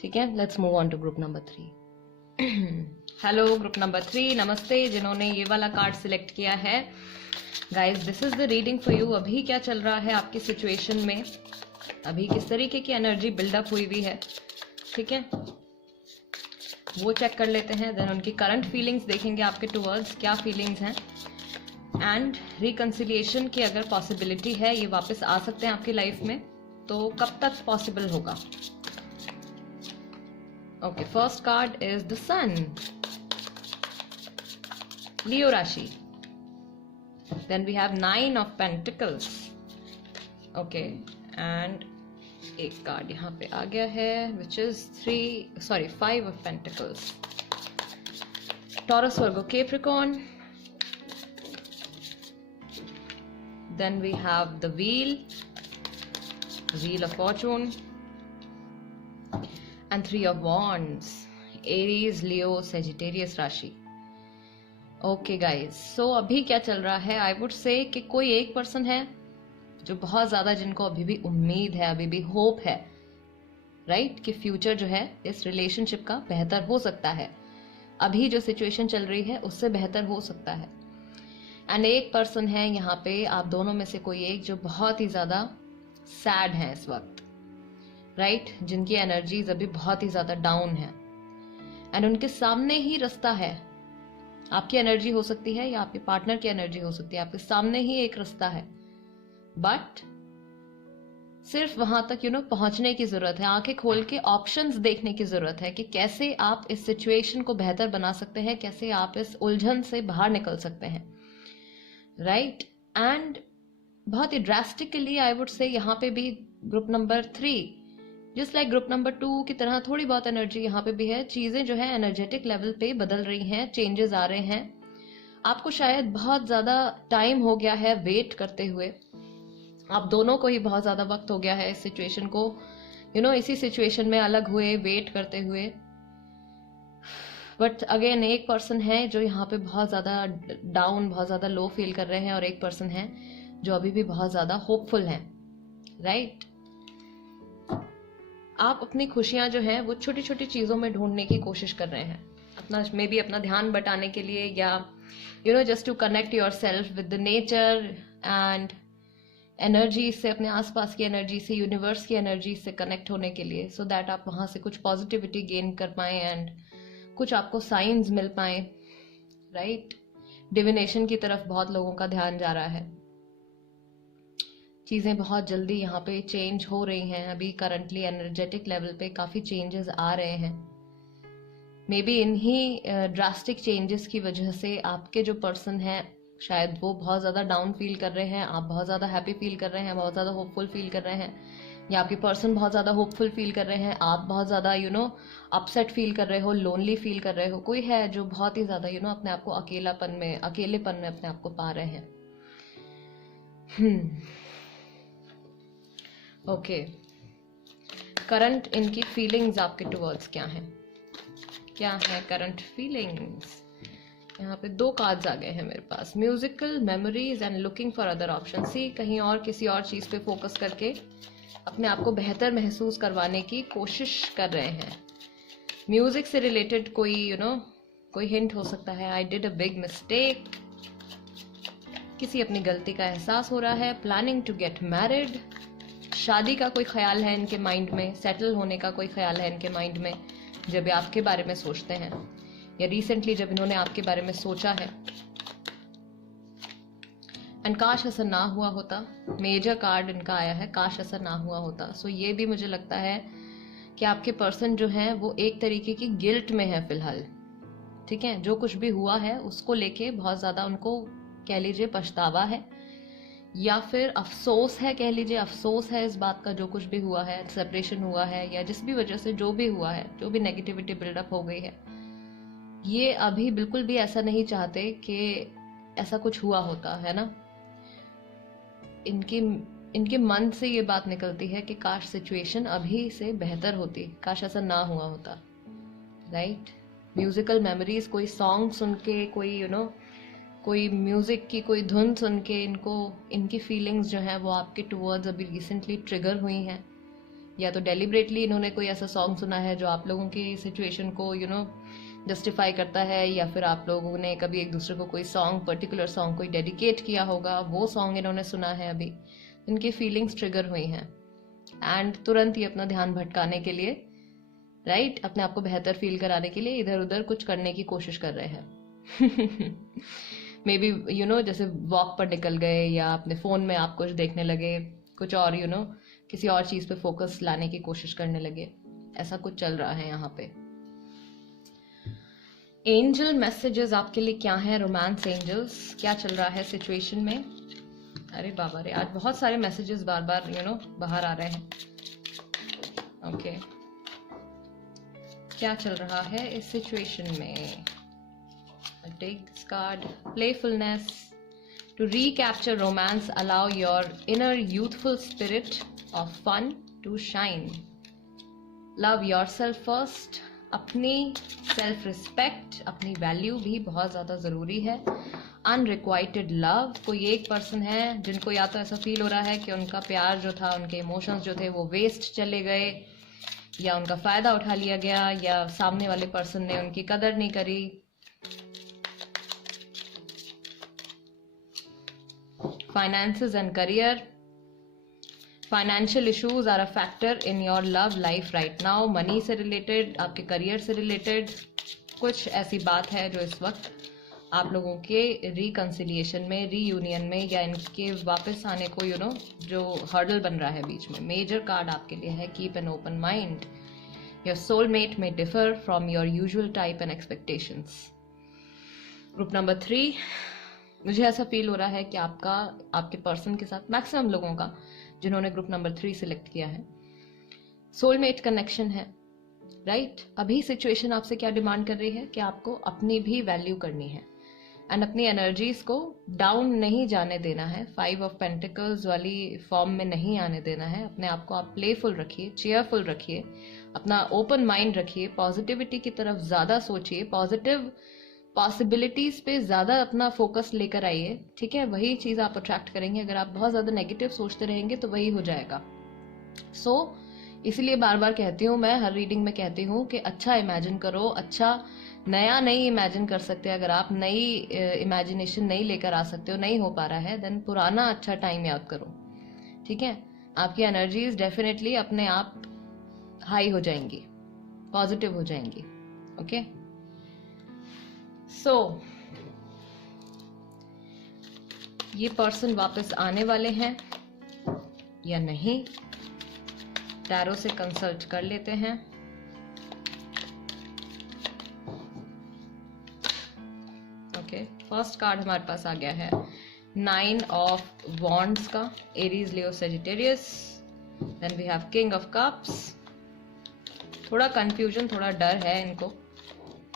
ठीक है। Let's move on to group number 3। Hello group number 3, नमस्ते। जिन्होंने ये वाला कार्ड सिलेक्ट किया है guys, this is the reading for you. अभी क्या चल रहा है आपकी सिचुएशन में, अभी किस तरीके की एनर्जी बिल्डअप हुई हुई है, ठीक है, वो चेक कर लेते हैं। देन उनकी करंट फीलिंग्स देखेंगे, आपके टुवर्ड्स क्या फीलिंग्स हैं, एंड रिकंसिलिएशन की अगर पॉसिबिलिटी है, ये वापस आ सकते हैं आपकी लाइफ में, तो कब तक पॉसिबल होगा। Okay, first card is the sun, Leo राशि। Then we have 9 of pentacles. Okay, and एक कार्ड यहाँ पे आ गया है which is 5 of pentacles. Taurus, Virgo, Capricorn. Then we have the wheel of fortune and 3 of wands, Aries, Leo, Sagittarius राशि। Okay guys, so अभी क्या चल रहा है, आई वुड से कि कोई एक पर्सन है जो बहुत ज्यादा, जिनको अभी भी उम्मीद है, अभी भी होप है, राइट, कि फ्यूचर जो है इस रिलेशनशिप का बेहतर हो सकता है। अभी जो सिचुएशन चल रही है उससे बेहतर हो सकता है। एंड एक पर्सन है यहाँ पे, आप दोनों में से कोई एक, जो बहुत ही ज्यादा सैड है इस वक्त, राइट, जिनकी एनर्जीज अभी बहुत ही ज्यादा डाउन है, एंड उनके सामने ही रास्ता है। आपकी एनर्जी हो सकती है या आपके पार्टनर की एनर्जी हो सकती है, आपके सामने ही एक रास्ता है, बट सिर्फ वहां तक पहुंचने की जरूरत है। आंखें खोल के ऑप्शंस देखने की जरूरत है कि कैसे आप इस सिचुएशन को बेहतर बना सकते हैं, कैसे आप इस उलझन से बाहर निकल सकते हैं, राइट। एंड बहुत ही ड्रास्टिकली आई वुड से यहाँ पे भी group number 3 just like group number 2 की तरह थोड़ी बहुत एनर्जी यहाँ पे भी है। चीजें जो है एनर्जेटिक लेवल पे बदल रही हैं, चेंजेस आ रहे हैं। आपको शायद बहुत ज्यादा टाइम हो गया है वेट करते हुए, आप दोनों को ही बहुत ज्यादा वक्त हो गया है इस सिचुएशन को, इसी सिचुएशन में अलग हुए, वेट करते हुए। बट अगेन एक पर्सन है जो यहाँ पे बहुत ज्यादा डाउन, बहुत ज्यादा लो फील कर रहे हैं, और एक पर्सन है जो अभी भी बहुत ज्यादा होपफुल है, राइट। आप अपनी खुशियां जो है वो छोटी छोटी चीजों में ढूंढने की कोशिश कर रहे हैं, अपना मे बी अपना ध्यान बटाने के लिए, या just to connect yourself with the nature and energy से, अपने आसपास की एनर्जी से, यूनिवर्स की एनर्जी से कनेक्ट होने के लिए, सो दैट आप वहां से कुछ पॉजिटिविटी गेन कर पाए एंड कुछ आपको साइंस मिल पाए, राइट। डिविनेशन की तरफ बहुत लोगों का ध्यान जा रहा है। चीज़ें बहुत जल्दी यहाँ पे चेंज हो रही हैं, अभी करंटली एनर्जेटिक लेवल पे काफ़ी चेंजेस आ रहे हैं। मे बी इन्हीं ड्रास्टिक चेंजेस की वजह से आपके जो पर्सन हैं शायद वो बहुत ज़्यादा डाउन फील कर रहे हैं, आप बहुत ज़्यादा हैप्पी फील कर रहे हैं, बहुत ज़्यादा होपफुल फील कर रहे हैं, या आपके पर्सन बहुत ज़्यादा होपफुल फील कर रहे हैं, आप बहुत ज़्यादा अपसेट फील कर रहे हो, लोनली फील कर रहे हो। कोई है जो बहुत ही ज़्यादा अपने आप को अकेलेपन में अपने आप को पा रहे हैं। ओके, करंट इनकी फीलिंग्स आपके टुवर्ड्स क्या है करंट फीलिंग्स? यहाँ पे 2 कार्ड्स आ गए हैं मेरे पास, musical memories and looking for other option. See, कहीं और किसी और चीज पे फोकस करके अपने आप को बेहतर महसूस करवाने की कोशिश कर रहे हैं। म्यूजिक से रिलेटेड कोई कोई हिंट हो सकता है। I did a big mistake, किसी अपनी गलती का एहसास हो रहा है। प्लानिंग टू गेट मैरिड, शादी का कोई ख्याल है इनके माइंड में, सेटल होने का कोई ख्याल है इनके माइंड में जब ये आपके बारे में सोचते हैं, या रिसेंटली जब इन्होंने आपके बारे में सोचा है। एंड काश ऐसा ना हुआ होता, मेजर कार्ड इनका आया है, काश ऐसा ना हुआ होता। सो ये भी मुझे लगता है कि आपके पर्सन जो है वो एक तरीके की गिल्ट में है फिलहाल, ठीक है। जो कुछ भी हुआ है उसको लेके बहुत ज्यादा उनको कह लीजिए पछतावा है, या फिर अफसोस है, कह लीजिए अफसोस है इस बात का, जो कुछ भी हुआ है, सेपरेशन हुआ है, या जिस भी वजह से जो भी हुआ है, जो भी नेगेटिविटी बिल्डअप हो गई है, ये अभी बिल्कुल भी ऐसा नहीं चाहते कि ऐसा कुछ हुआ होता है ना। इनके मन से ये बात निकलती है कि काश सिचुएशन अभी से बेहतर होती, काश ऐसा ना हुआ होता, राइट। म्यूजिकल मेमोरीज, कोई सॉन्ग सुन के, कोई म्यूजिक की कोई धुन सुन के इनकी फीलिंग्स जो है वो आपके टुवर्ड्स अभी रिसेंटली ट्रिगर हुई हैं, या तो डेलिबरेटली इन्होंने कोई ऐसा सॉन्ग सुना है जो आप लोगों की सिचुएशन को जस्टिफाई करता है, या फिर आप लोगों ने कभी एक दूसरे को कोई सॉन्ग, पर्टिकुलर सॉन्ग कोई डेडिकेट किया होगा, वो सॉन्ग इन्होंने सुना है, अभी इनकी फीलिंग्स ट्रिगर हुई हैं एंड तुरंत ही अपना ध्यान भटकाने के लिए, राइट, अपने आप को बेहतर फील कराने के लिए इधर उधर कुछ करने की कोशिश कर रहे हैं। मे बी जैसे वॉक पर निकल गए, या अपने फोन में आप कुछ देखने लगे, कुछ और किसी और चीज पे फोकस लाने की कोशिश करने लगे, ऐसा कुछ चल रहा है यहाँ पे। एंजल मैसेजेस आपके लिए क्या है? रोमांस एंजल्स, क्या चल रहा है सिचुएशन में? अरे बाबा रे, आज बहुत सारे मैसेजेस बार बार बाहर आ रहे हैं। ओके, क्या चल रहा है इस सिचुएशन में? I'll take this card. Playfulness. To recapture romance, allow your inner youthful spirit of fun to shine. Love yourself first. अपनी सेल्फ रिस्पेक्ट, अपनी वैल्यू भी बहुत ज़्यादा ज़रूरी है। अनरिक्वाइटेड लव, कोई एक पर्सन है जिनको या तो ऐसा फील हो रहा है कि उनका प्यार जो था, उनके इमोशंस जो थे वो वेस्ट चले गए, या उनका फ़ायदा उठा लिया गया, या सामने वाले पर्सन ने उनकी कदर नहीं करी। Finances and career. Financial issues are a factor in your love life right now. Money से रिलेटेड, आपके करियर से रिलेटेड कुछ ऐसी बात है जो इस वक्त आप लोगों के रिकंसिलिएशन में, रीयूनियन में, या इनके वापस आने को जो हर्डल बन रहा है बीच में। मेजर कार्ड आपके लिए है keep an open mind. Your soulmate may differ from your usual type and expectations. Group number 3, मुझे ऐसा फील हो रहा है कि आपके पर्सन के साथ, मैक्सिमम लोगों का जिन्होंने ग्रुप नंबर 3 सिलेक्ट किया है, सोलमेट कनेक्शन है, राइट। अभी सिचुएशन आपसे क्या डिमांड कर रही है कि आपको अपनी भी वैल्यू करनी है एंड अपनी एनर्जीज को डाउन नहीं जाने देना है, 5 ऑफ पेंटिकल्स वाली फॉर्म में नहीं आने देना है। अपने आप को आप प्लेफुल रखिए, चेयरफुल रखिए, अपना ओपन माइंड रखिए, पॉजिटिविटी की तरफ ज़्यादा सोचिए, पॉजिटिव पॉसिबिलिटीज पे ज्यादा अपना फोकस लेकर आइए, ठीक है, वही चीज आप अट्रैक्ट करेंगे। अगर आप बहुत ज्यादा नेगेटिव सोचते रहेंगे तो वही हो जाएगा। सो इसलिए बार बार कहती हूँ, मैं हर रीडिंग में कहती हूँ कि अच्छा इमेजिन करो, अच्छा नया नहीं इमेजिन कर सकते। अगर आप नई इमेजिनेशन नहीं लेकर आ सकते हो, नहीं हो पा रहा है, देन पुराना अच्छा टाइम याद करो, ठीक है। आपकी एनर्जीज डेफिनेटली अपने आप हाई हो जाएंगी, पॉजिटिव हो जाएंगी। ओके, सो ये पर्सन वापस आने वाले हैं या नहीं, टैरो से कंसल्ट कर लेते हैं। ओके, फर्स्ट कार्ड हमारे पास आ गया है 9 ऑफ वॉन्ड्स का, Aries, Leo, Sagittarius. Then we have king of cups. थोड़ा कंफ्यूजन, थोड़ा डर है इनको,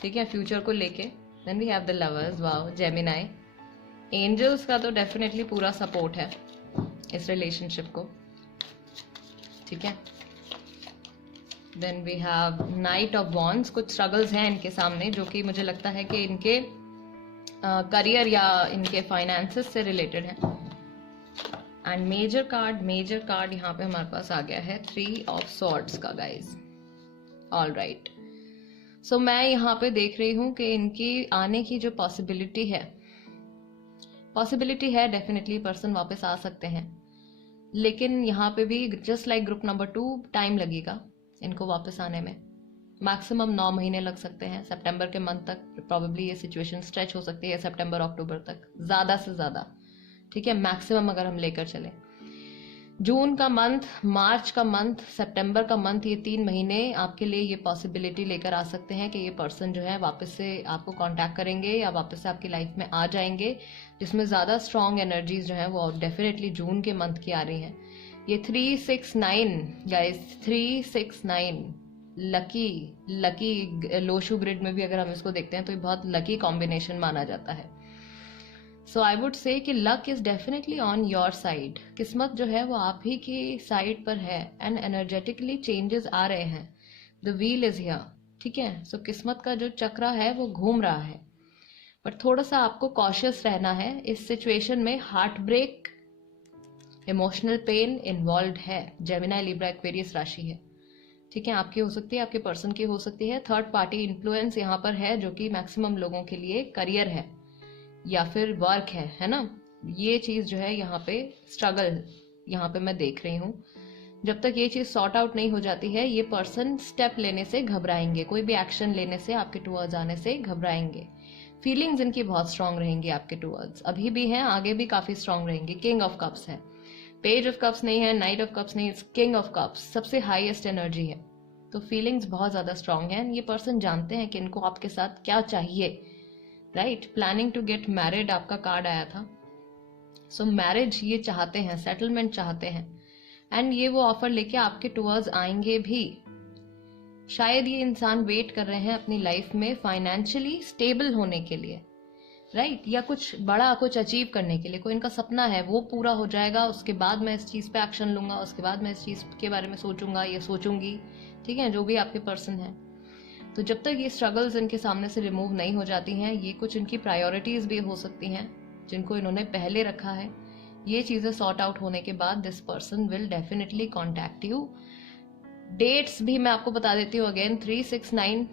ठीक है, फ्यूचर को लेके। Then we have the lovers, wow, Gemini. Angels का तो डेफिनेटली पूरा सपोर्ट है इस रिलेशनशिप को, ठीक है। Then we have knight of wands. कुछ स्ट्रगल्स हैं इनके सामने जो कि मुझे लगता है कि इनके करियर या इनके फाइनेंसेस से रिलेटेड है। एंड मेजर कार्ड यहाँ पे हमारे पास आ गया है 3 ऑफ सॉर्ड्स का, गाइज। ऑल राइट, सो मैं यहाँ पे देख रही हूँ कि इनकी आने की जो पॉसिबिलिटी है डेफिनेटली पर्सन वापस आ सकते हैं, लेकिन यहाँ पे भी just like group number 2 time लगेगा इनको वापस आने में। मैक्सिमम 9 महीने लग सकते हैं, सितंबर के मंथ तक प्रोबेबली ये सिचुएशन स्ट्रेच हो सकती है, सितंबर अक्टूबर तक ज्यादा से ज्यादा, ठीक है, मैक्सिमम अगर हम लेकर चले। जून का मंथ, मार्च का मंथ, सितंबर का मंथ, ये 3 महीने आपके लिए ये पॉसिबिलिटी लेकर आ सकते हैं कि ये पर्सन जो है वापस से आपको कांटेक्ट करेंगे या वापस से आपकी लाइफ में आ जाएंगे, जिसमें ज़्यादा स्ट्रॉन्ग एनर्जीज जो है वो डेफिनेटली जून के मंथ की आ रही हैं। ये 369 गाइस, 369 लकी लोशु ग्रिड में भी अगर हम इसको देखते हैं तो ये बहुत लकी कॉम्बिनेशन माना जाता है। सो आई वुड से कि luck is definitely on your side. किस्मत जो है वो आप ही की साइड पर है एंड एनर्जेटिकली चेंजेस आ रहे हैं। द व्हील इज हियर, ठीक है। सो किस्मत का जो चक्रा है वो घूम रहा है, बट थोड़ा सा आपको कॉशियस रहना है इस सिचुएशन में। Heart break, emotional pain involve है। जेमिनी, लिब्रा, एक्वेरियस राशि है, ठीक है, आपकी हो सकती है, आपके पर्सन की हो सकती है। थर्ड पार्टी इन्फ्लुएंस यहाँ पर है जो कि मैक्सिमम लोगों के लिए करियर है या फिर वर्क है ना। ये चीज जो है यहाँ पे स्ट्रगल यहाँ पे मैं देख रही हूँ। जब तक ये चीज सॉर्ट आउट नहीं हो जाती है, ये पर्सन स्टेप लेने से घबराएंगे, कोई भी एक्शन लेने से, आपके टुवर्ड्स आने से घबराएंगे। फीलिंग्स इनकी बहुत स्ट्रांग रहेंगी आपके टुवर्ड्स, अभी भी हैं, आगे भी काफी स्ट्रांग रहेंगी। किंग ऑफ कप्स है, पेज ऑफ कप्स नहीं है, नाइट ऑफ कप्स नहीं, किंग ऑफ कप्स सबसे हाईएस्ट एनर्जी है। तो फीलिंग्स बहुत ज्यादा स्ट्रांग है। ये पर्सन जानते हैं कि इनको आपके साथ क्या चाहिए, right. Planning to get married आपका कार्ड आया था। सो मैरिज ये चाहते हैं, सेटलमेंट चाहते हैं, एंड ये वो ऑफर लेके आपके टुवर्ड्स आएंगे भी। शायद ये इंसान वेट कर रहे हैं अपनी लाइफ में फाइनेंशियली स्टेबल होने के लिए, राइट, या कुछ बड़ा कुछ अचीव करने के लिए। कोई इनका सपना है, वो पूरा हो जाएगा, उसके बाद मैं इस चीज पे एक्शन लूंगा, उसके बाद मैं इस चीज के बारे में सोचूंगा या सोचूंगी, ठीक है, जो भी आपके पर्सन है। तो जब तक ये स्ट्रगल्स इनके सामने से रिमूव नहीं हो जाती हैं, ये कुछ इनकी प्रायोरिटीज भी हो सकती हैं जिनको इन्होंने पहले रखा है। ये चीजें सॉर्ट आउट होने के बाद this person will definitely contact you. Dates भी मैं आपको बता देती हूँ अगेन, 369,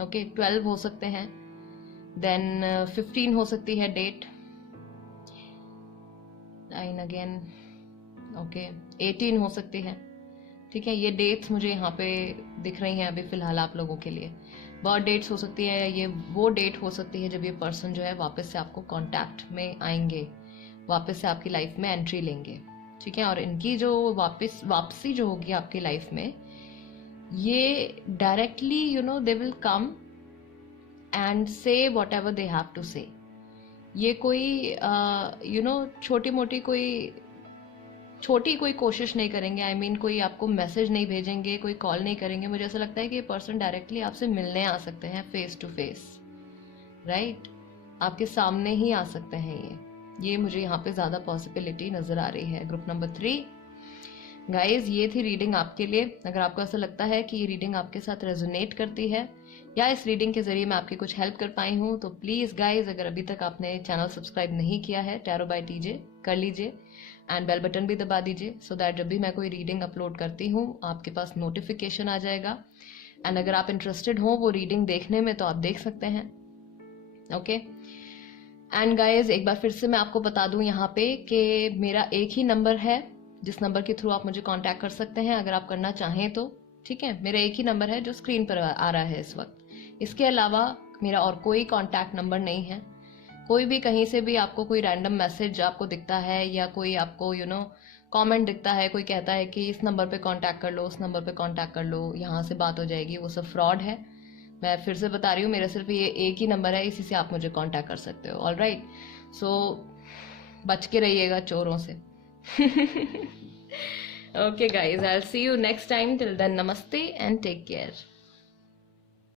ओके, 12 हो सकते हैं, देन 15 हो सकती है डेट, 9 अगेन, ओके, 18 हो सकती है, ठीक है। ये डेट्स मुझे यहाँ पे दिख रही हैं अभी फिलहाल आप लोगों के लिए। बर्थ डेट्स हो सकती है, ये वो डेट हो सकती है जब ये पर्सन जो है वापस से आपको कांटेक्ट में आएंगे, वापस से आपकी लाइफ में एंट्री लेंगे, ठीक है। और इनकी जो वापसी जो होगी आपकी लाइफ में, ये directly they will come and say whatever they have to say. ये कोई छोटी कोई कोशिश नहीं करेंगे, आई मीन कोई आपको मैसेज नहीं भेजेंगे, कोई कॉल नहीं करेंगे। मुझे ऐसा लगता है कि ये पर्सन डायरेक्टली आपसे मिलने आ सकते हैं, फेस टू फेस, राइट, आपके सामने ही आ सकते हैं। ये मुझे यहाँ पे ज्यादा पॉसिबिलिटी नजर आ रही है। ग्रुप नंबर 3 गाइज, ये थी रीडिंग आपके लिए। अगर आपको ऐसा लगता है कि ये रीडिंग आपके साथ रेजोनेट करती है या इस रीडिंग के जरिए मैं आपकी कुछ हेल्प कर पाई हूँ, तो प्लीज़ गाइज अगर अभी तक आपने चैनल सब्सक्राइब नहीं किया है टैरो बाय टीजे, कर लीजिए एंड बेल बटन भी दबा दीजिए, सो दैट जब भी मैं कोई रीडिंग अपलोड करती हूँ आपके पास नोटिफिकेशन आ जाएगा। एंड अगर आप इंटरेस्टेड हो वो रीडिंग देखने में तो आप देख सकते हैं। ओके एंड गाइज एक बार फिर से मैं आपको बता दूं यहाँ पे कि मेरा एक ही नंबर है जिस नंबर के थ्रू आप मुझे कांटेक्ट कर सकते हैं अगर आप करना चाहें तो। ठीक है, मेरा एक ही नंबर है जो स्क्रीन पर आ रहा है इस वक्त। इसके अलावा मेरा और कोई कांटेक्ट नंबर नहीं है। कोई भी कहीं से भी आपको कोई रैंडम मैसेज आपको दिखता है या कोई आपको कमेंट दिखता है, कोई कहता है कि इस नंबर पे कांटेक्ट कर लो, उस नंबर पे कांटेक्ट कर लो, यहाँ से बात हो जाएगी, वो सब फ्रॉड है। मैं फिर से बता रही हूँ, मेरा सिर्फ ये एक ही नंबर है, इसी से आप मुझे कांटेक्ट कर सकते हो। ऑल राइट, सो बच के रहिएगा चोरों से। Okay guys, I will see you next time. Till then नमस्ते एंड टेक केयर।